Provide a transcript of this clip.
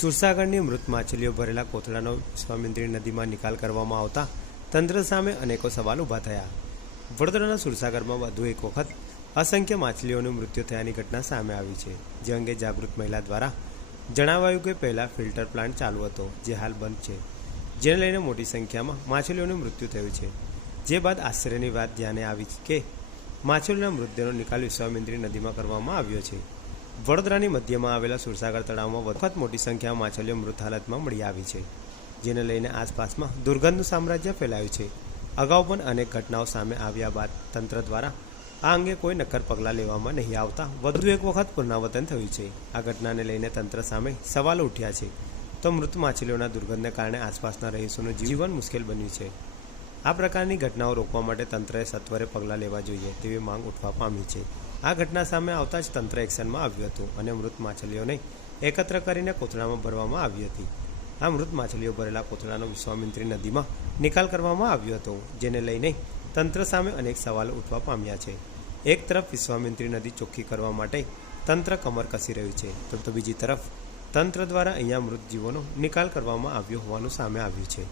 સુરસાગરની મૃત માછલીઓ ભરેલા કોથળાનો વિશ્વામિત્રી નદીમાં નિકાલ કરવામાં આવતા તંત્ર સામે અનેકો સવાલ ઊભા થયા. વડોદરાના સુરસાગરમાં વધુ એક વખત અસંખ્ય માછલીઓનું મૃત્યુ થયાની ઘટના સામે આવી છે, જે અંગે જાગૃત મહિલા દ્વારા જણાવાયું કે પહેલાં ફિલ્ટર પ્લાન્ટ ચાલુ હતો, જે હાલ બંધ છે, જેને લઈને મોટી સંખ્યામાં માછલીઓનું મૃત્યુ થયું છે. જે બાદ આશ્ચર્યની વાત ધ્યાને આવી કે માછલીઓના મૃતદેહનો નિકાલ વિશ્વામિત્રી નદીમાં કરવામાં આવ્યો છે. વડોદરાની મધ્યમાં આવેલા સુરસાગર તળાવમાં વખત મોટી સંખ્યામાં માછલીઓ મૃત હાલતમાં મળી આવી છે, જેને લઈને આસપાસમાં દુર્ગંધનું સામ્રાજ્ય ફેલાયું છે. અગાઉ પણ અનેક ઘટનાઓ સામે આવ્યા બાદ તંત્ર દ્વારા આ અંગે કોઈ નક્કર પગલાં લેવામાં નહીં આવતા વધુ એક વખત પુનરાવર્તન થયું છે. આ ઘટનાને લઈને તંત્ર સામે સવાલો ઉઠ્યા છે, તો મૃત માછલીઓના દુર્ગંધને કારણે આસપાસના રહીશોનું જીવન મુશ્કેલ બન્યું છે. આ પ્રકારની ઘટનાઓ રોકવા માટે તંત્રએ સત્વરે પગલાં લેવા જોઈએ તેવી માંગ ઉઠવા પામી છે. આ ઘટના સામે આવતા જ તંત્ર એક્શનમાં આવ્યું હતું અને મૃત માછલીઓને એકત્ર કરીને કોથળામાં ભરવામાં આવી હતી. આ મૃત માછલીઓ ભરેલા કોથળાનો વિશ્વામિત્રી નદીમાં નિકાલ કરવામાં આવ્યો હતો, જેને લઈને તંત્ર સામે અનેક સવાલો ઉઠવા પામ્યા છે. એક તરફ વિશ્વામિત્રી નદી ચોખ્ખી કરવા માટે તંત્ર કમર કસી રહ્યું છે, તો બીજી તરફ તંત્ર દ્વારા અહીંયા મૃત જીવોનો નિકાલ કરવામાં આવ્યો હોવાનું સામે આવ્યું છે.